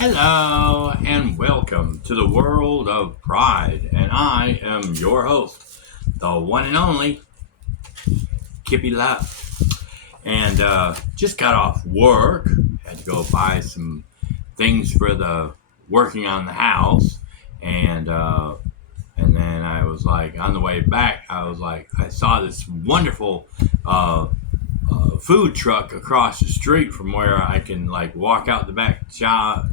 Hello and welcome to the world of pride, and I am your host, the one and only Kippy Love. And just got off work, had to go buy some things for the working on the house, and and then I was like on the way back, I saw this wonderful food truck across the street from where I can like walk out the back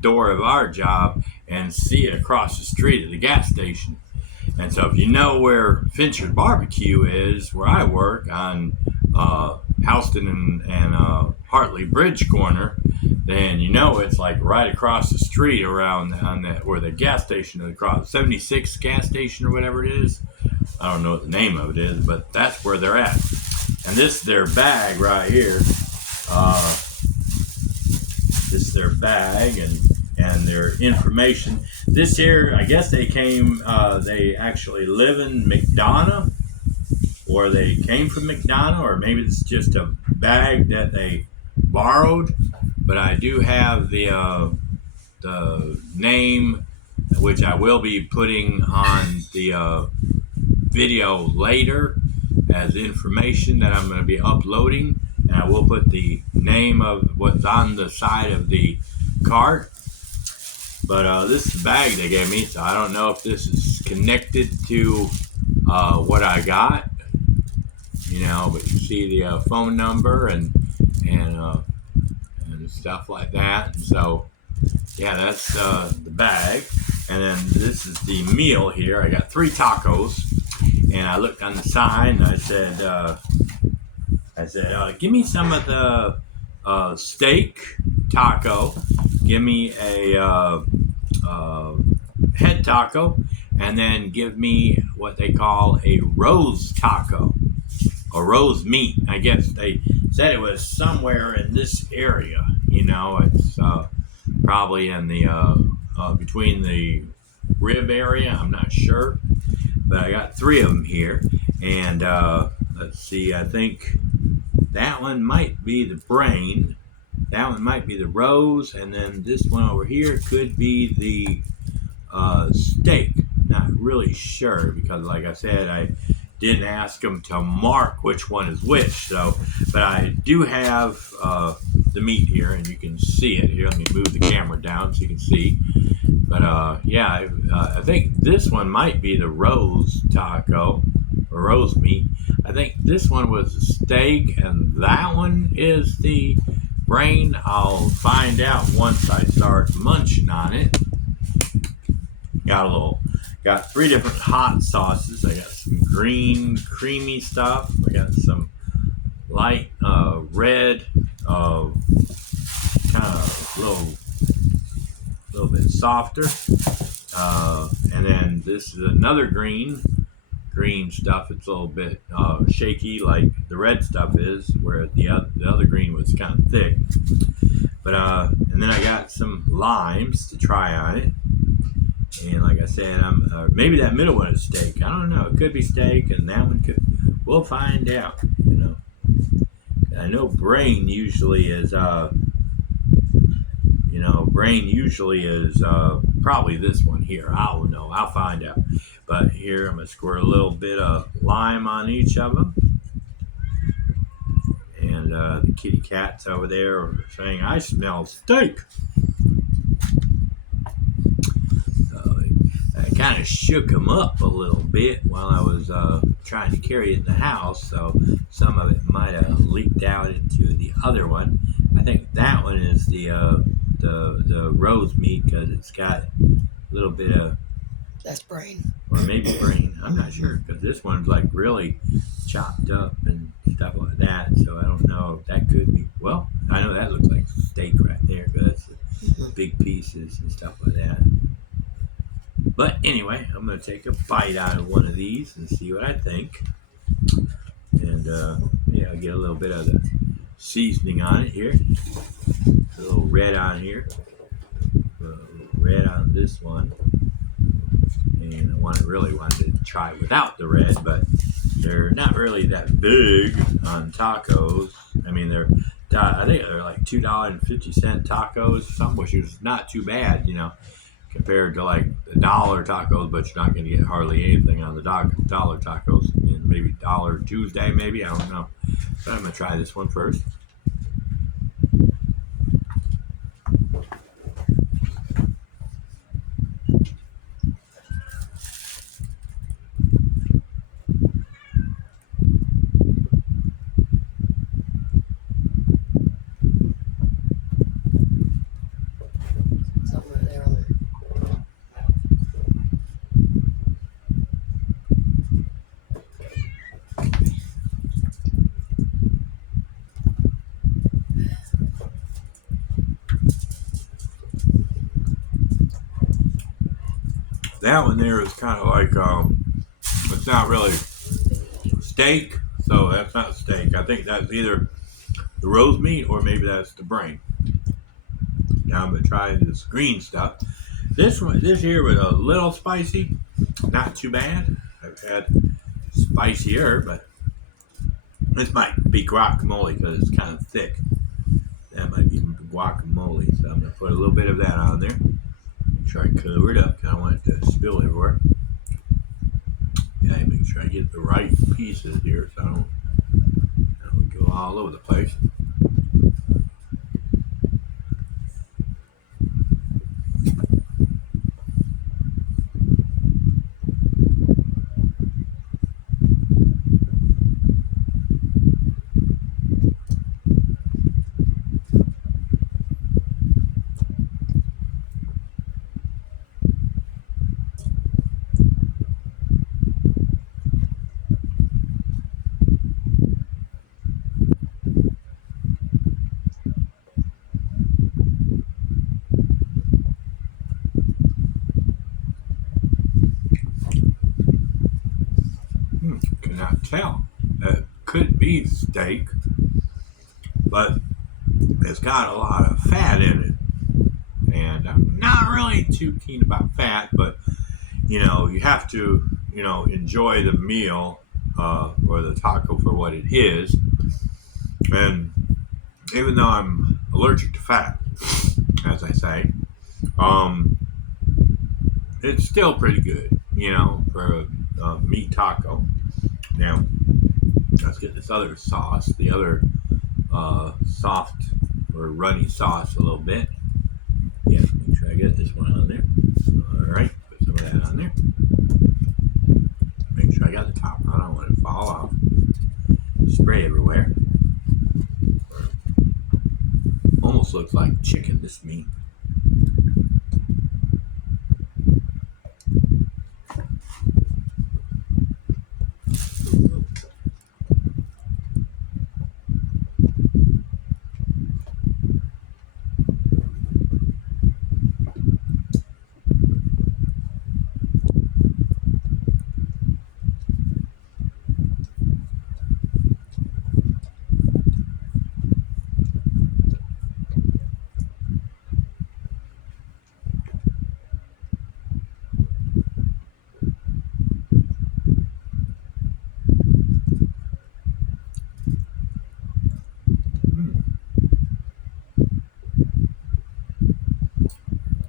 door of our job and see it across the street at the gas station. And so if you know where Fincher Barbecue is, where I work on Houston and Hartley Bridge corner, then you know it's like right across the street around on that where the gas station is across 76 gas station or whatever it is. I don't know what the name of it is, but that's where they're at. And this their bag right here. This is their bag and their information. This here, I guess they came. They actually live in McDonough, or they came from McDonough, or maybe it's just a bag that they borrowed. But I do have the name, which I will be putting on the video later as information that I'm going to be uploading, and I will put the name of what's on the side of the cart. But this bag they gave me, so I don't know if this is connected to what I got, but you see the phone number and stuff like that. And so, yeah, that's the bag. And then this is the meal here. I got 3 tacos. And I looked on the side and I said, give me some of the steak taco, give me a head taco, and then give me what they call a rose taco, a rose meat. I guess they said it was somewhere in this area. It's probably in the between the rib area. I'm not sure. But I got 3 of them here, and let's see, I think that one might be the brain, that one might be the rose, and then this one over here could be the steak. Not really sure, because like I said, I didn't ask them to mark which one is which, so, but I do have the meat here, and you can see it here. Let me move the camera down so you can see. But yeah, I think this one might be the rose taco, or rose meat. I think this one was the steak, and that one is the brain. I'll find out once I start munching on it. Got 3 different hot sauces. I got some green, creamy stuff. I got some light red, kind of little bit softer, and then this is another green stuff. It's a little bit shaky, like the red stuff is, where the other green was kind of thick. But and then I got some limes to try on it, and like I said, maybe that middle one is steak. I don't know. It could be steak, and that one could. We'll find out. I know brain usually is. Brain usually is probably this one here. I don't know. I'll find out. But here I'm going to squirt a little bit of lime on each of them. And the kitty cats over there are saying, I smell steak. So I kind of shook them up a little bit while I was trying to carry it in the house. So some of it might have leaked out into the other one. I think that one is the rose meat, because it's got a little bit of, that's brain, or maybe brain. I'm not sure, because this one's like really chopped up and stuff like that. So I don't know if that could be. Well, I know that looks like steak right there, because that's big pieces and stuff like that. But anyway, I'm gonna take a bite out of one of these and see what I think. And yeah, I'll get a little bit of the seasoning on it here. A little red on here, red on this one, and I really wanted to try without the red, but they're not really that big on tacos. I mean, they're I think they're like $2.50 tacos, some which is not too bad, compared to like the dollar tacos, but you're not going to get hardly anything on the dollar tacos. And maybe Dollar Tuesday, maybe, I don't know. But I'm going to try this one first. Something right there on there. That one there is kind of like, it's not really steak, so that's not steak. I think that's either the roast meat or maybe that's the brain. Now I'm going to try this green stuff. This here was a little spicy, not too bad. I've had spicier, but this might be guacamole because it's kind of thick. That might be guacamole, so I'm going to put a little bit of that on there. Make sure I cover it up because I don't want it to spill everywhere. Okay, make sure I get the right pieces here so I don't go all over the place. Cannot tell. That could be steak, but it's got a lot of fat in it. And I'm not really too keen about fat, but you have to, enjoy the meal or the taco for what it is. And even though I'm allergic to fat, as I say, um, it's still pretty good, for a meat taco. Now, let's get this other sauce, the other soft or runny sauce a little bit. Yeah, make sure I get this one on there. All right, put some of that on there. Make sure I got the top on. I don't want it to fall off. Spray everywhere. Almost looks like chicken, this meat.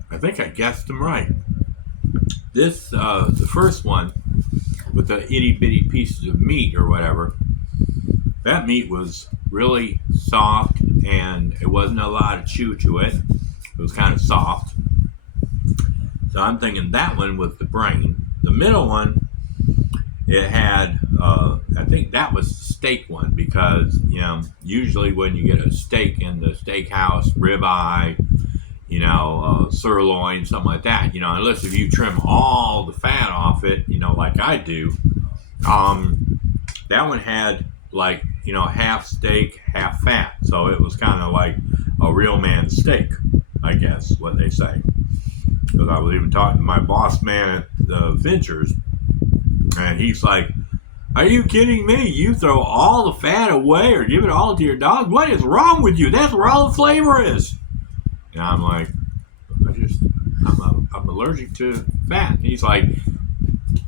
I think I guessed them right. This, the first one, with the itty bitty pieces of meat or whatever, that meat was really soft and it wasn't a lot of chew to it. It was kind of soft. So I'm thinking that one was the brain. The middle one, it had, I think that was the steak one because, usually when you get a steak in the steakhouse, ribeye, sirloin, something like that, unless if you trim all the fat off it, like I do, that one had like, half steak, half fat. So it was kind of like a real man steak, I guess, what they say. Because I was even talking to my boss man at the Ventures, and he's like, "Are you kidding me? You throw all the fat away or give it all to your dog? What is wrong with you? That's where all the flavor is." And I'm like, I'm allergic to fat. And he's like,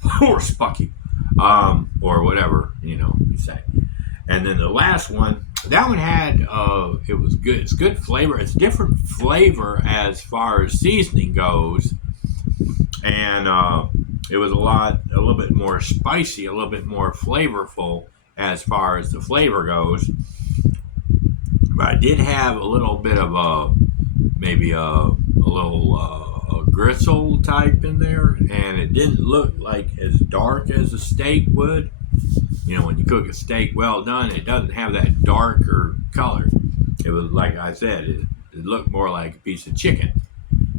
"Poor Spucky," or whatever, you say. And then the last one, that one had it was good. It's good flavor. It's different flavor as far as seasoning goes, and it was a little bit more spicy, a little bit more flavorful as far as the flavor goes. But I did have a little bit of maybe a little a gristle type in there, and it didn't look like as dark as a steak would. You know, when you cook a steak well done, it doesn't have that darker color. It was like I said, it looked more like a piece of chicken.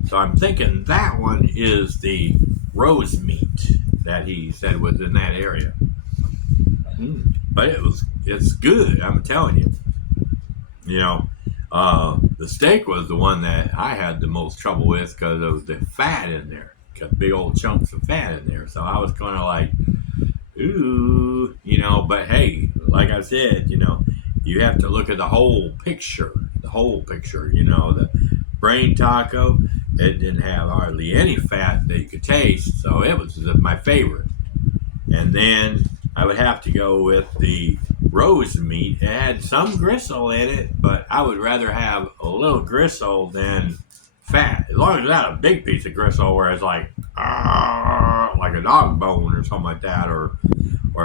So I'm thinking that one is the rose meat that he said was in that area. But it's good. I'm telling you. You know, the steak was the one that I had the most trouble with because of the fat in there. Got big old chunks of fat in there. So I was kind of like, ooh, you know, but hey, like I said, you know, you have to look at the whole picture. The whole picture, you know, the brain taco, it didn't have hardly any fat that you could taste. So it was my favorite. And then I would have to go with the rose meat. It had some gristle in it, but I would rather have a little gristle than fat. As long as it's not a big piece of gristle where it's like a dog bone or something like that, or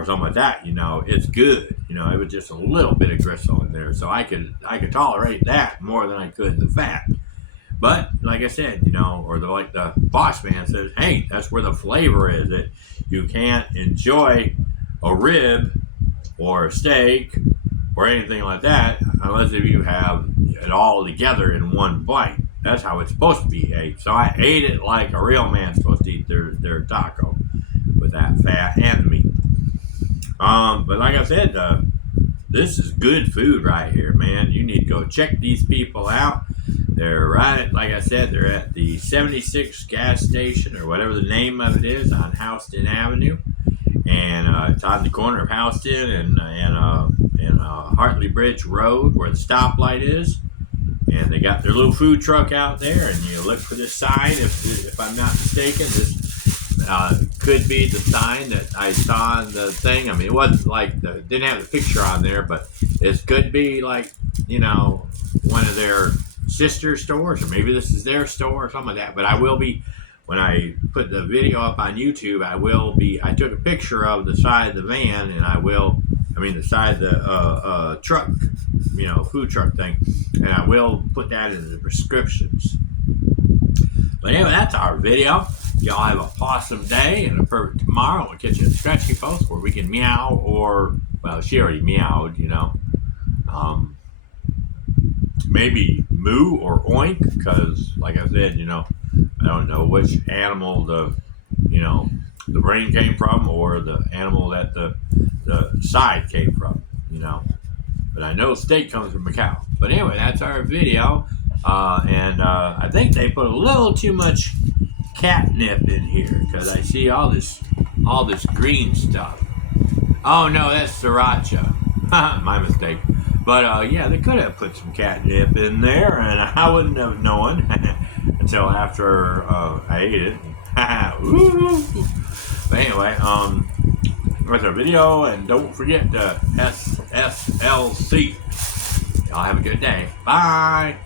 something like that, you know, it's good. You know, it was just a little bit of gristle in there, so I could tolerate that more than I could the fat. But like I said, you know, or like the boss man says, hey, that's where the flavor is. That you can't enjoy a rib or a steak or anything like that unless if you have it all together in one bite. That's how it's supposed to be ate. So I ate it like a real man's supposed to eat their taco with that fat and meat. But like I said, this is good food right here, man. You need to go check these people out. They're right, like I said, they're at the 76 gas station or whatever the name of it is on Houston Avenue, and it's on the corner of Houston and Hartley Bridge Road where the stoplight is. And they got their little food truck out there, and you look for this sign. If I'm not mistaken, this could be the sign that I saw on the thing. I mean, it wasn't like didn't have the picture on there, but it could be like, you know, one of their sister stores, or maybe this is their store or something like that. But I will be, when I put the video up on YouTube, I took a picture of the side of the van, and the side of the truck, you know, food truck thing, and I will put that in the descriptions. But anyway, that's our video. Y'all have a awesome day and a perfect tomorrow. We'll catch you at Scratchy Post where we can meow, or, well, she already meowed, you know. Maybe moo or oink, because, like I said, you know, I don't know which animal the brain came from, or the animal that the side came from, you know. But I know steak comes from a cow. But anyway, that's our video. And I think they put a little too much catnip in here, because I see all this green stuff. Oh no, that's sriracha. My mistake. But yeah, they could have put some catnip in there, and I wouldn't have known until after I ate it. But anyway, that's our video, and don't forget to SSLC. Y'all have a good day. Bye.